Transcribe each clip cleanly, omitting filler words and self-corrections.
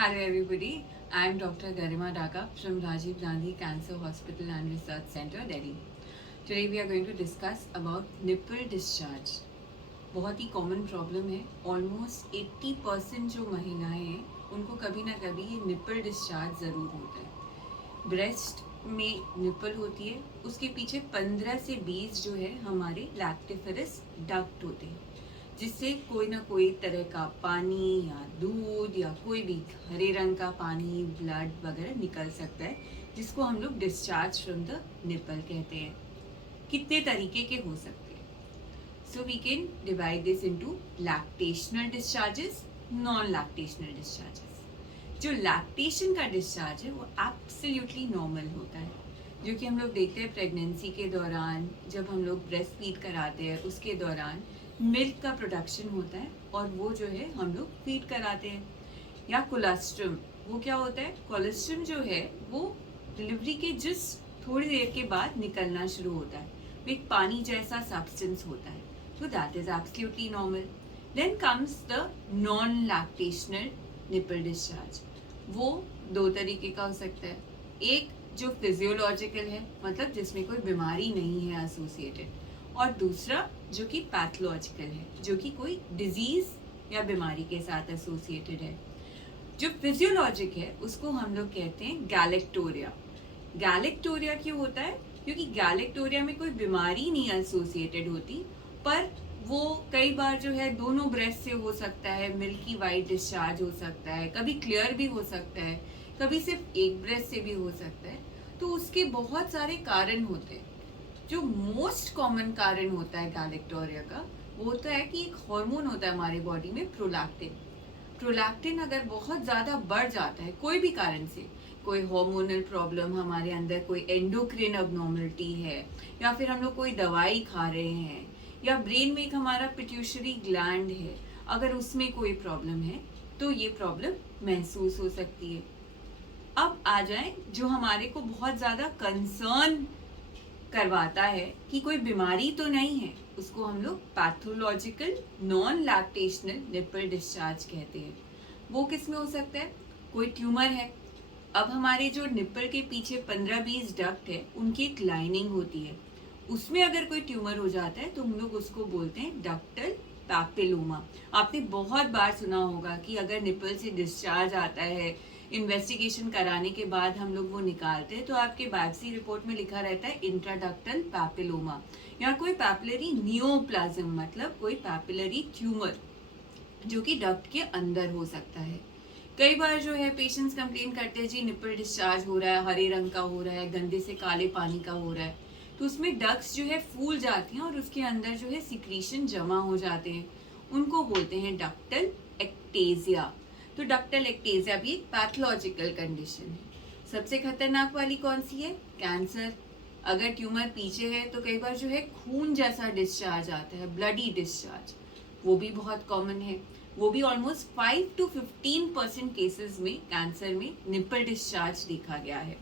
Hello everybody, I am Dr. Garima Daga from Rajiv Gandhi Cancer Hospital and Research Center, Delhi. Today we are going to discuss about nipple discharge. बहुत ही common problem है. Almost 80% जो महिलाएं हैं उनको कभी ना कभी ये निपल डिस्चार्ज ज़रूर होता है. ब्रेस्ट में निपल होती है, उसके पीछे 15 से 20 जो है हमारे लैक्टिफरस डक्ट होते हैं, जिससे कोई ना कोई तरह का पानी या दूध या कोई भी हरे रंग का पानी, ब्लड वगैरह निकल सकता है, जिसको हम लोग डिस्चार्ज फ्रॉम द निपल कहते हैं. कितने तरीके के हो सकते हैं? So we can divide this into lactational discharges, non lactational discharges. जो लैक्टेशन का डिस्चार्ज है वो एब्सोल्युटली नॉर्मल होता है, जो कि हम लोग देखते हैं प्रेगनेंसी के दौरान, जब हम लोग ब्रेस्ट फीड कराते हैं उसके दौरान मिल्क का प्रोडक्शन होता है और वो जो है हम लोग फीड कराते हैं. या कोलेस्ट्रम, वो क्या होता है? कोलेस्ट्रम जो है वो डिलीवरी के जस्ट थोड़ी देर के बाद निकलना शुरू होता है. वो एक पानी जैसा सब्सटेंस होता है, तो that is absolutely normal. Then comes the non lactational nipple discharge. वो दो तरीके का हो सकता है. एक जो फिजियोलॉजिकल है, मतलब जिसमें कोई बीमारी नहीं है एसोसिएटेड, और दूसरा जो कि पैथोलॉजिकल है, जो कि कोई डिजीज या बीमारी के साथ एसोसिएटेड है. जो फिजियोलॉजिक है उसको हम लोग कहते हैं गैलेक्टोरिया. गैलेक्टोरिया क्यों होता है? क्योंकि गैलेक्टोरिया में कोई बीमारी नहीं एसोसिएटेड होती, पर वो कई बार जो है दोनों ब्रेस्ट से हो सकता है, मिल्की वाइट डिस्चार्ज हो सकता है, कभी क्लियर भी हो सकता है, कभी सिर्फ एक ब्रेस्ट से भी हो सकता है. तो उसके बहुत सारे कारण होते हैं. जो मोस्ट कॉमन कारण होता है गैलेक्टोरिया का, वो होता है कि एक हार्मोन होता है हमारे बॉडी में, प्रोलैक्टिन. प्रोलैक्टिन अगर बहुत ज़्यादा बढ़ जाता है कोई भी कारण से, कोई हार्मोनल प्रॉब्लम हमारे अंदर, कोई एंडोक्रिन अबनॉर्मलिटी है, या फिर हम लोग कोई दवाई खा रहे हैं, या ब्रेन में एक हमारा पिट्यूटरी ग्लैंड है, अगर उसमें कोई प्रॉब्लम है तो ये प्रॉब्लम महसूस हो सकती है. अब आ जाए जो हमारे को बहुत ज़्यादा कंसर्न करवाता है कि कोई बीमारी तो नहीं है, उसको हम लोग pathological non lactational nipple discharge कहते हैं. वो किस में हो सकता है? कोई ट्यूमर है. अब हमारे जो निपल के पीछे 15-20 डक्ट है, उनकी एक लाइनिंग होती है, उसमें अगर कोई ट्यूमर हो जाता है तो हम लोग उसको बोलते हैं डक्टल पैपिलोमा. आपने बहुत बार सुना होगा कि अगर निपल से डिस्चार्ज आता है, इन्वेस्टिगेशन कराने के बाद हम लोग वो निकालते हैं, तो आपके बायोप्सी रिपोर्ट में लिखा रहता है इंट्राडक्टल पैपिलोमा, या कोई पैपिलरी नियोप्लाज्म, मतलब कोई पैपिलरी ट्यूमर जो कि डक्ट के अंदर हो सकता है. कई बार जो है पेशेंट्स कंप्लेन करते हैं, जी निपल डिस्चार्ज हो रहा है, हरे रंग का हो रहा है, गंदे से काले पानी का हो रहा है, तो उसमें डक्ट्स जो है फूल जाती हैं और उसके अंदर जो है सिक्रीशन जमा हो जाते हैं. उनको बोलते हैं डक्टल एक्टेजिया. तो डक्टल एक्टेजिया भी एक पैथोलॉजिकल कंडीशन है. सबसे खतरनाक वाली कौन सी है? कैंसर. अगर ट्यूमर पीछे है तो कई बार जो है खून जैसा डिस्चार्ज आता है, ब्लडी डिस्चार्ज. वो भी बहुत कॉमन है. वो भी ऑलमोस्ट 5 to 15% केसेस में कैंसर में निपल डिस्चार्ज देखा गया है.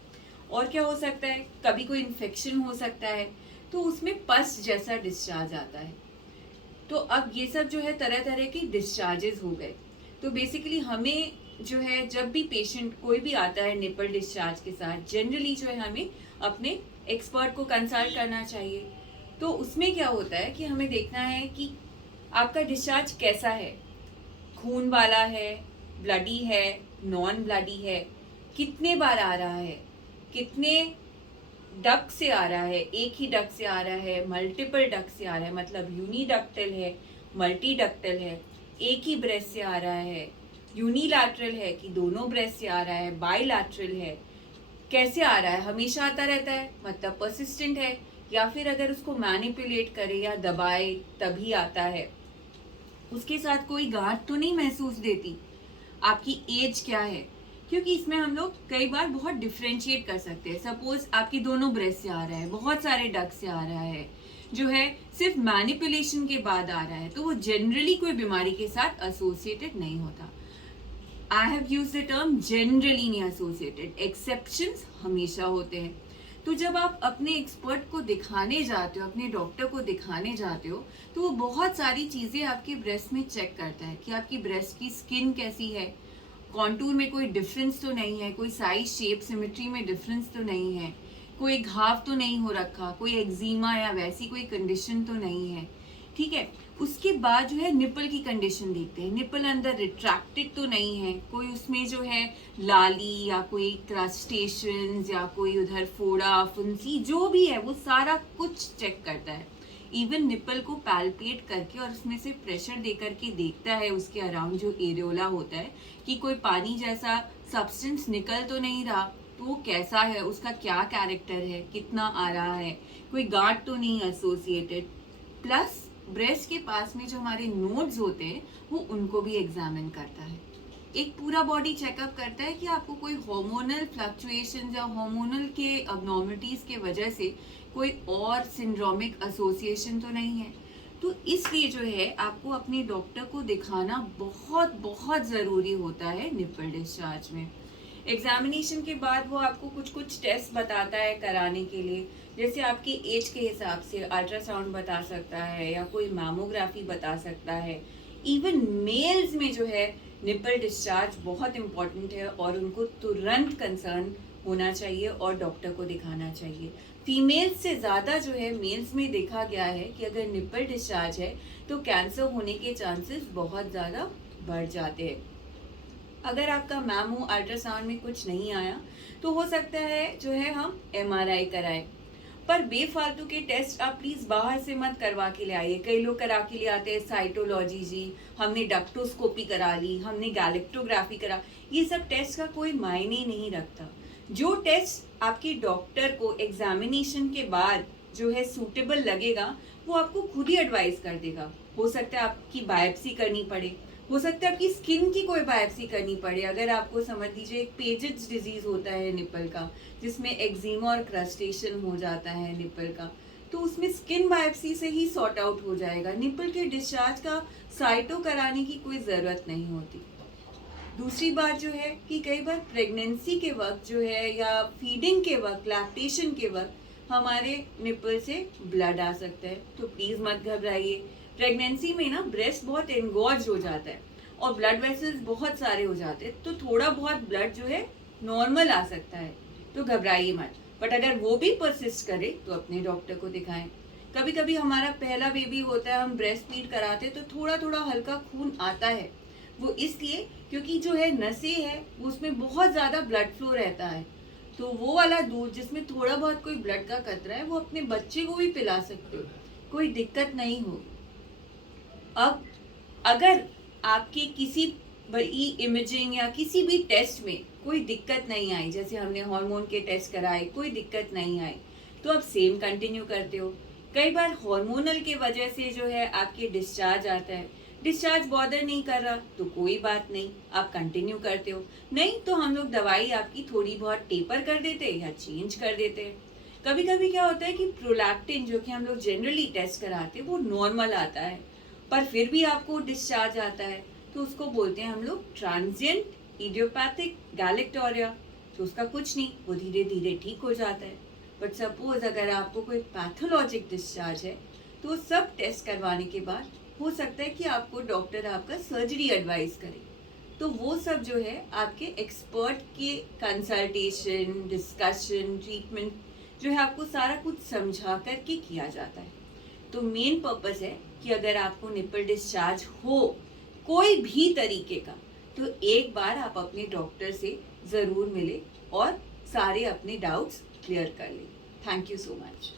और क्या हो सकता है? कभी कोई इन्फेक्शन हो सकता है तो उसमें पस जैसा डिस्चार्ज आता है. तो अब ये सब जो है तरह तरह के डिस्चार्जेस हो गए. तो बेसिकली हमें जो है जब भी पेशेंट कोई भी आता है निपल डिस्चार्ज के साथ, जनरली जो है हमें अपने एक्सपर्ट को कंसल्ट करना चाहिए. तो उसमें क्या होता है कि हमें देखना है कि आपका डिस्चार्ज कैसा है, खून वाला है, ब्लडी है, नॉन ब्लडी है, कितने बार आ रहा है, कितने डक्ट से आ रहा है, एक ही डक्ट से आ रहा है, मल्टीपल डक्ट से आ रहा है, मतलब यूनिडक्टल है, मल्टीडक्टल है, एक ही ब्रेस्ट से आ रहा है, यूनिलैटरल है कि दोनों ब्रेस्ट से आ रहा है, बाइलैटरल है, कैसे आ रहा है, हमेशा आता रहता है मतलब परसिस्टेंट है, या फिर अगर उसको मैनिपुलेट करे या दबाए तभी आता है. उसके साथ कोई गांठ तो नहीं महसूस देती. आपकी एज क्या है? क्योंकि इसमें हम लोग कई बार बहुत डिफ्रेंशिएट कर सकते हैं. सपोज आपकी दोनों ब्रेस्ट से आ रहा है, बहुत सारे डक से आ रहा है, जो है सिर्फ मैनिपुलेशन के बाद आ रहा है, तो वो जनरली कोई बीमारी के साथ एसोसिएटेड नहीं होता. I have use the term generally नहीं एसोसिएटेड, एक्सेप्शंस हमेशा होते हैं. तो जब आप अपने एक्सपर्ट को दिखाने जाते हो, अपने डॉक्टर को दिखाने जाते हो, तो वो बहुत सारी चीज़ें आपके ब्रेस्ट में चेक करता है कि आपकी ब्रेस्ट की स्किन कैसी है, कॉन्टूर में कोई डिफरेंस तो नहीं है, कोई साइज शेप सिमेट्री में डिफरेंस तो नहीं है, कोई घाव तो नहीं हो रखा, कोई एक्जिमा या वैसी कोई कंडीशन तो नहीं है, ठीक है। उसके बाद जो है निपल की कंडीशन देखते हैं। निपल अंदर रिट्रैक्टेड तो नहीं है, कोई उसमें जो है लाली या कोई क्रस्टेशंस या कोई उधर फोड़ा फुंसी जो भी है वो सारा कुछ चेक करता है। इवन निपल को पैल्पेट करके और उसमें से प्रेशर दे करके देखता है उसके अराउंड जो एरियोला होता है कि कोई पानी जैसा सब्सटेंस निकल तो नहीं रहा, तो वो कैसा है, उसका क्या कैरेक्टर है, कितना आ रहा है, कोई गांठ तो नहीं एसोसिएटेड। प्लस ब्रेस्ट के पास में जो हमारे नोड्स होते हैं वो उनको भी एग्जामिन करता है। एक पूरा बॉडी चेकअप करता है कि आपको कोई हार्मोनल फ्लक्चुएशन या हार्मोनल के अबनॉर्मलिटीज के वजह से कोई और सिंड्रोमिक एसोसिएशन तो नहीं है। तो इसलिए जो है आपको अपने डॉक्टर को दिखाना बहुत बहुत ज़रूरी होता है निपल डिस्चार्ज में। एग्जामिनेशन के बाद वो आपको कुछ कुछ टेस्ट बताता है कराने के लिए, जैसे आपकी एज के हिसाब से अल्ट्रासाउंड बता सकता है या कोई मैमोग्राफी बता सकता है। इवन मेल्स में जो है निपल डिस्चार्ज बहुत इम्पॉर्टेंट है और उनको तुरंत कंसर्न होना चाहिए और डॉक्टर को दिखाना चाहिए। फीमेल्स से ज़्यादा जो है मेल्स में देखा गया है कि अगर निपल डिस्चार्ज है तो कैंसर होने के चांसेस बहुत ज़्यादा बढ़ जाते हैं। अगर आपका मैमो अल्ट्रासाउंड में कुछ नहीं आया तो हो सकता है जो है हम MRI कराएं, पर बेफालतू के टेस्ट आप प्लीज़ बाहर से मत करवा के ले आइए। कई लोग करा के ले आते हैं साइटोलॉजी जी, हमने डक्टोस्कोपी करा ली, हमने गैलेक्टोग्राफी करा। ये सब टेस्ट का कोई मायने नहीं रखता। जो टेस्ट आपके डॉक्टर को एग्जामिनेशन के बाद जो है सूटेबल लगेगा वो आपको खुद ही एडवाइस कर देगा। हो सकता है आपकी बायोप्सी करनी पड़े, हो सकता है आपकी स्किन की कोई बायोप्सी करनी पड़े। अगर आपको समझ लीजिए एक पेजेस डिजीज होता है निपल का, जिसमें एक्जिमा और क्रस्टेशन हो जाता है निपल का, तो उसमें स्किन बायोप्सी से ही सॉर्ट आउट हो जाएगा। निपल के डिस्चार्ज का साइटो कराने की कोई ज़रूरत नहीं होती। दूसरी बात जो है कि कई बार प्रेगनेंसी के वक्त जो है या फीडिंग के वक्त, लैक्टेशन के वक्त हमारे निपल से ब्लड आ सकता है, तो प्लीज़ मत घबराइए। प्रेगनेंसी में ना ब्रेस्ट बहुत एंगॉर्ज हो जाता है और ब्लड वेसल्स बहुत सारे हो जाते हैं, तो थोड़ा बहुत ब्लड जो है नॉर्मल आ सकता है, तो घबराइए मत। बट अगर वो भी परसिस्ट करे तो अपने डॉक्टर को दिखाएं। कभी कभी हमारा पहला बेबी होता है, हम ब्रेस्ट फीड कराते तो थोड़ा थोड़ा हल्का खून आता है। वो इसलिए क्योंकि जो है नसें है उसमें बहुत ज़्यादा ब्लड फ्लो रहता है, तो वो वाला दूध जिसमें थोड़ा बहुत कोई ब्लड का कतरा है वो अपने बच्चे को भी पिला सकते हो, कोई दिक्कत नहीं होगी। अब अगर आपके किसी बड़ी इमेजिंग या किसी भी टेस्ट में कोई दिक्कत नहीं आई, जैसे हमने हार्मोन के टेस्ट कराए कोई दिक्कत नहीं आई, तो आप सेम कंटिन्यू करते हो। कई बार हार्मोनल के वजह से जो है आपके डिस्चार्ज आता है, डिस्चार्ज बॉदर नहीं कर रहा तो कोई बात नहीं, आप कंटिन्यू करते हो। नहीं तो हम लोग दवाई आपकी थोड़ी बहुत टेपर कर देते या चेंज कर देते हैं। कभी कभी क्या होता है कि प्रोलैक्टिन जो कि हम लोग जनरली टेस्ट कराते हैं वो नॉर्मल आता है, पर फिर भी आपको डिस्चार्ज आता है, तो उसको बोलते हैं हम लोग ट्रांजिएंट इडियोपैथिक गैलेक्टोरिया। तो उसका कुछ नहीं, वो धीरे धीरे ठीक हो जाता है। बट सपोज अगर आपको कोई पैथोलॉजिक डिस्चार्ज है तो सब टेस्ट करवाने के बाद हो सकता है कि आपको डॉक्टर आपका सर्जरी एडवाइस करे, तो वो सब जो है आपके एक्सपर्ट के कंसल्टेशन, डिस्कशन, ट्रीटमेंट जो है आपको सारा कुछ समझा करके किया जाता है। तो मेन पर्पस है कि अगर आपको निपल डिस्चार्ज हो कोई भी तरीके का, तो एक बार आप अपने डॉक्टर से ज़रूर मिले और सारे अपने डाउट्स क्लियर कर लें। Thank you so much.